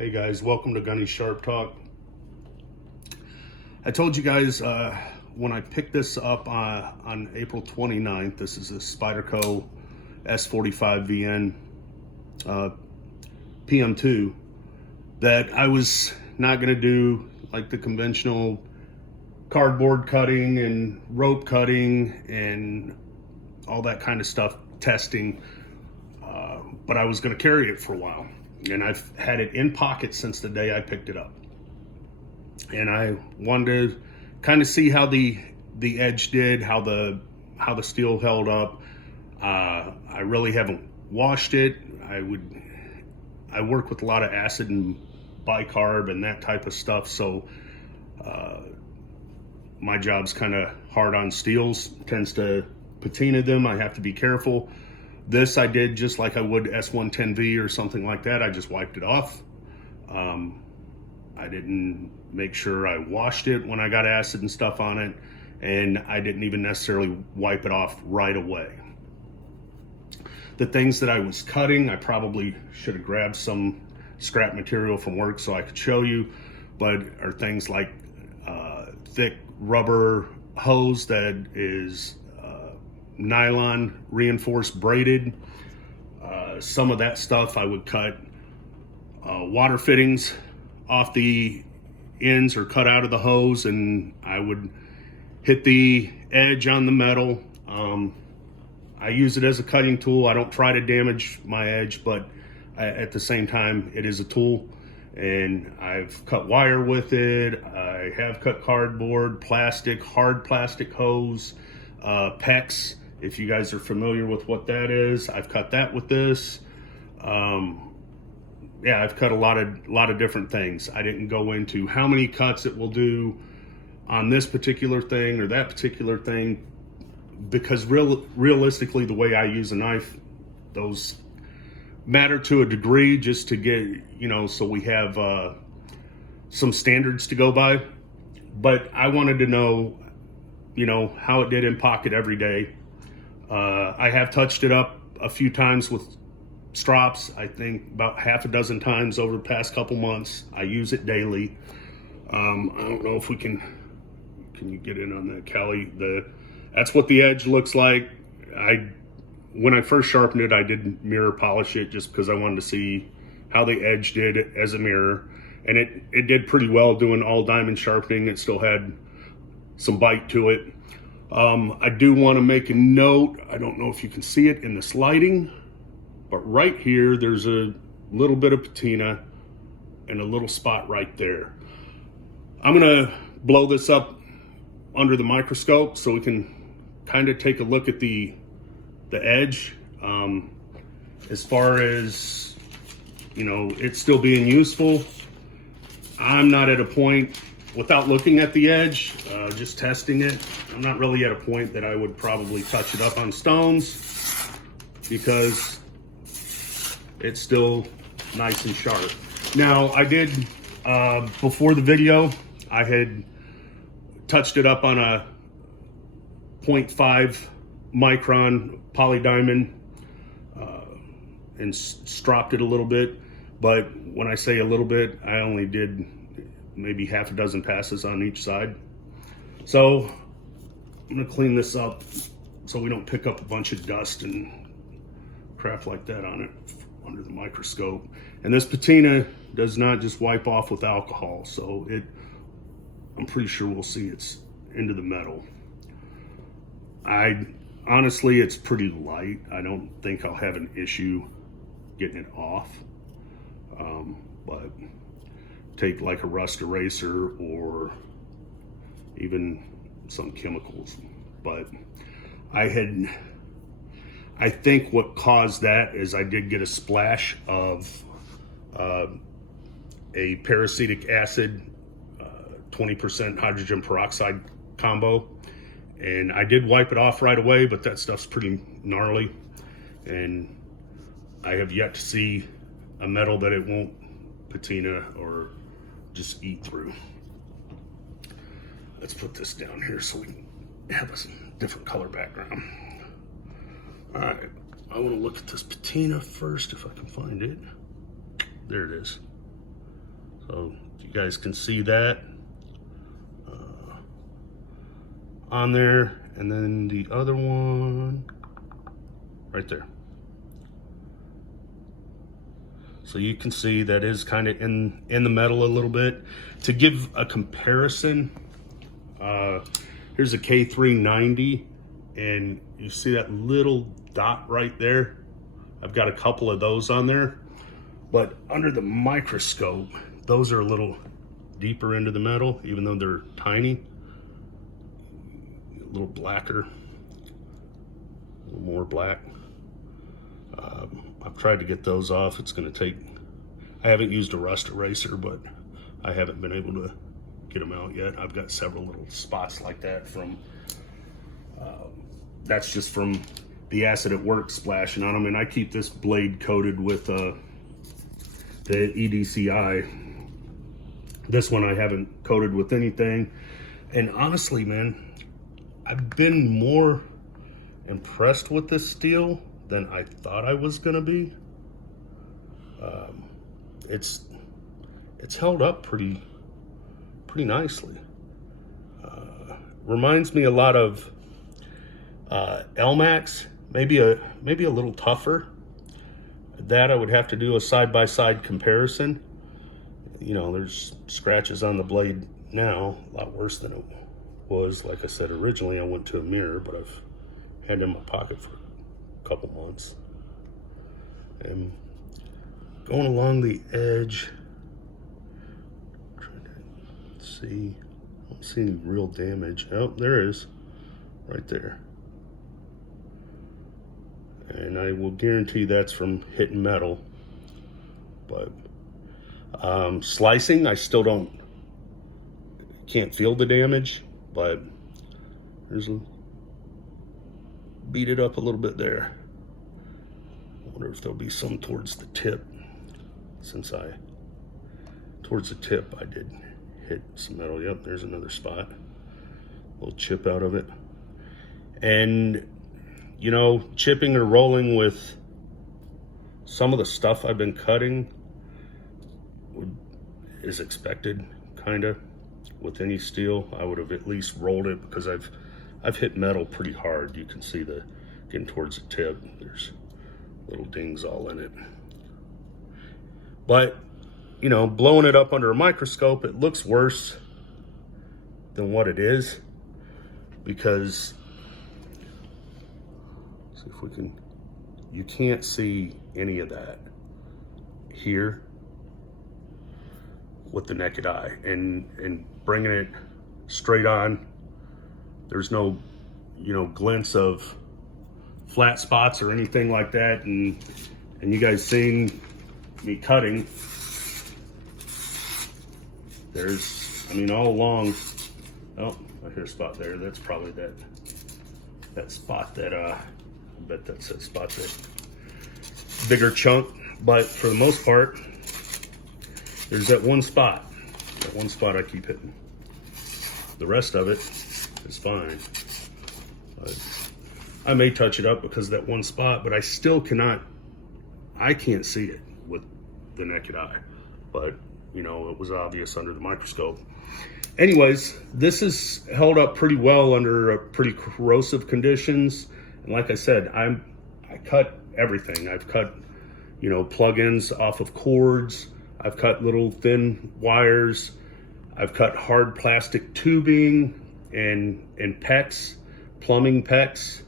Hey guys, welcome to Gunny Sharp Talk. I told you guys when I picked this up on April 29th, this is a Spyderco s45vn PM2, that I was not going to do like the conventional cardboard cutting and rope cutting and all that kind of stuff, testing, but I was going to carry it for a while. And I've had it in pocket since the day I picked it up. And I wanted to kind of see how the edge did, how the steel held up. I really haven't washed it. I work with a lot of acid and bicarb and that type of stuff, so my job's kind of hard on steels, tends to patina them. I have to be careful. This I did just like I would S110V or something like that. I just wiped it off. I didn't make sure I washed it when I got acid and stuff on it, and I didn't even necessarily wipe it off right away. The things that I was cutting, I probably should have grabbed some scrap material from work so I could show you, but are things like thick rubber hose that is nylon reinforced braided. Some of that stuff I would cut water fittings off the ends or cut out of the hose, and I would hit the edge on the metal. I use it as a cutting tool. I don't try to damage my edge, but at the same time, it is a tool, and I've cut wire with it. I have cut cardboard, plastic, hard plastic hose, PEX. If you guys are familiar with what that is, I've cut that with this. Yeah, I've cut a lot of different things. I didn't go into how many cuts it will do on this particular thing or that particular thing, because realistically, the way I use a knife, those matter to a degree, just to get, so we have some standards to go by. But I wanted to know, how it did in pocket every day. I have touched it up a few times with strops, I think about half a dozen times over the past couple months. I use it daily. I don't know if we can you get in on that, Callie? That's what the edge looks like. When I first sharpened it, I did mirror polish it just because I wanted to see how the edge did as a mirror. And it did pretty well doing all diamond sharpening. It still had some bite to it. I do want to make a note. I don't know if you can see it in this lighting, but right here, there's a little bit of patina and a little spot right there. I'm gonna blow this up under the microscope so we can kind of take a look at the edge. As far as, it's still being useful, I'm not at a point, without looking at the edge, just testing it, I'm not really at a point that I would probably touch it up on stones, because it's still nice and sharp. Now, I did, before the video, I had touched it up on a 0.5 micron poly diamond and stropped it a little bit. But when I say a little bit, I only did maybe half a dozen passes on each side. So I'm gonna clean this up so we don't pick up a bunch of dust and crap like that on it under the microscope. And this patina does not just wipe off with alcohol, so I'm pretty sure we'll see it's into the metal. Honestly, it's pretty light. I don't think I'll have an issue getting it off. But take like a rust eraser or even some chemicals. But I think what caused that is I did get a splash of a peracetic acid, 20% hydrogen peroxide combo. And I did wipe it off right away, but that stuff's pretty gnarly. And I have yet to see a metal that it won't patina or just eat through. Let's put this down here so we can have a different color background. All right, I want to look at this patina first if I can find it. There it is. So you guys can see that on there, and then the other one right there. So you can see that is kind of in the metal a little bit. To give a comparison, here's a K390, and you see that little dot right there? I've got a couple of those on there, but under the microscope, those are a little deeper into the metal, even though they're tiny. A little blacker, a little more black. I've tried to get those off. It's going to take, I haven't used a rust eraser, but I haven't been able to get them out yet. I've got several little spots like that from, that's just from the acid at work splashing on them. And I keep this blade coated with the EDCI. This one I haven't coated with anything. And honestly, man, I've been more impressed with this steel than I thought I was gonna be. It's held up pretty nicely. Reminds me a lot of LMAX, maybe a little tougher. That I would have to do a side-by-side comparison. You know, there's scratches on the blade now, a lot worse than it was. Like I said, originally I went to a mirror, but I've had it in my pocket for a couple months. And going along the edge, trying to see, I don't see any real damage. Oh, there is, right there. And I will guarantee that's from hitting metal. But slicing, I still can't feel the damage, but there's a, beat it up a little bit there. I wonder if there'll be some towards the tip, since towards the tip I did hit some metal. Yep, there's another spot, a little chip out of it. And you know, chipping or rolling with some of the stuff I've been cutting is expected, kind of. With any steel, I would have at least rolled it, because I've hit metal pretty hard. You can see getting towards the tip, there's little dings all in it. But, you know, blowing it up under a microscope, it looks worse than what it is, because, see if we can, you can't see any of that here with the naked eye, and bringing it straight on, there's no, you know, glints of flat spots or anything like that. And you guys seen me cutting, there's, I mean, all along, oh, I hear a spot there. That's probably that spot that I bet that's that spot, that bigger chunk. But for the most part, there's that one spot I keep hitting. The rest of it is fine. But I may touch it up because of that one spot, but I still I can't see it with the naked eye. But, you know, it was obvious under the microscope. Anyways, this is held up pretty well under pretty corrosive conditions. And like I said, I cut everything. I've cut, you know, plugins off of cords. I've cut little thin wires. I've cut hard plastic tubing and PEX, plumbing PEX,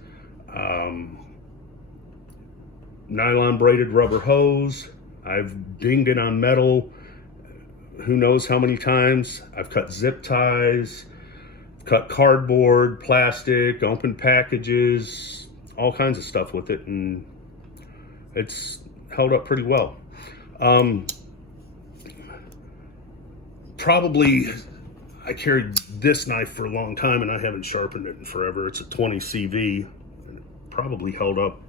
nylon braided rubber hose. I've dinged it on metal who knows how many times. I've cut zip ties, cut cardboard, plastic, open packages, all kinds of stuff with it, and it's held up pretty well. Probably, I carried this knife for a long time and I haven't sharpened it in forever. It's a 20 CV, and it probably held up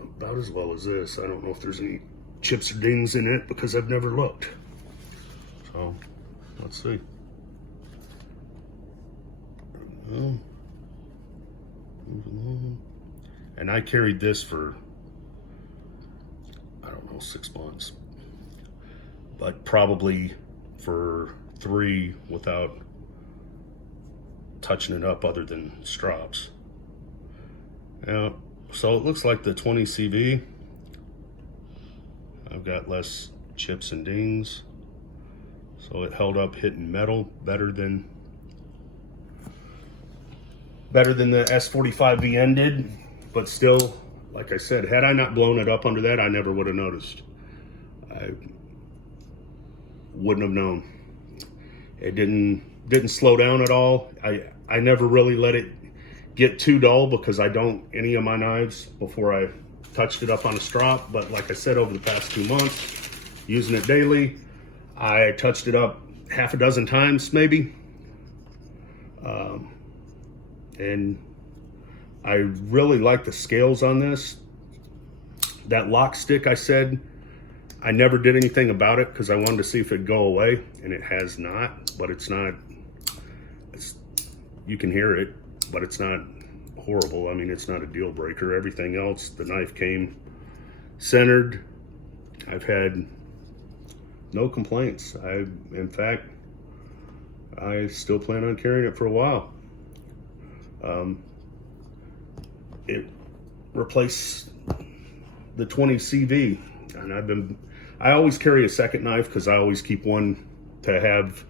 about as well as this. I don't know if there's any chips or dings in it because I've never looked. So, let's see. Move along. And I carried this for, I don't know, 6 months. but probably for 3 without touching it up other than strops. Yeah, so it looks like the 20 CV, I've got less chips and dings, so it held up hitting metal better than the s45vn did. But still, like I said, had I not blown it up under that, I never would have noticed. I wouldn't have known. It didn't slow down at all. I never really let it get too dull, because I don't any of my knives before I touched it up on a strop. But like I said, over the past 2 months, using it daily, I touched it up half a dozen times maybe. And I really like the scales on this. That lock stick, I said, I never did anything about it because I wanted to see if it'd go away, and it has not. But it's not, you can hear it, but it's not horrible. I mean, it's not a deal breaker. Everything else, the knife came centered. I've had no complaints. In fact, I still plan on carrying it for a while. It replaced the 20 CV, and I always carry a second knife because I always keep one to have,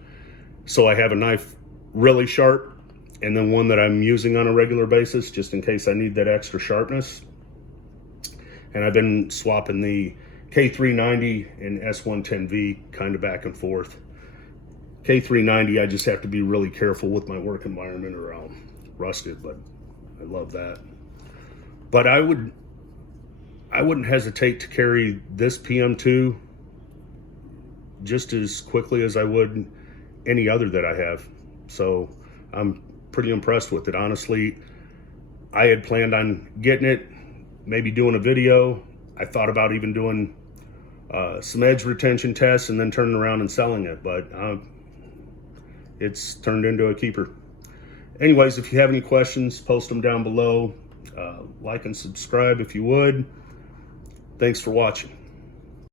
so I have a knife really sharp and then one that I'm using on a regular basis just in case I need that extra sharpness. And I've been swapping the K390 and S110V kind of back and forth. K390, I just have to be really careful with my work environment or I'll rust it, but I love that. But I wouldn't hesitate to carry this PM2 just as quickly as I would any other that I have. So I'm pretty impressed with it. Honestly, I had planned on getting it, maybe doing a video. I thought about even doing some edge retention tests and then turning around and selling it, but it's turned into a keeper. Anyways, if you have any questions, post them down below. Like and subscribe if you would. Thanks for watching.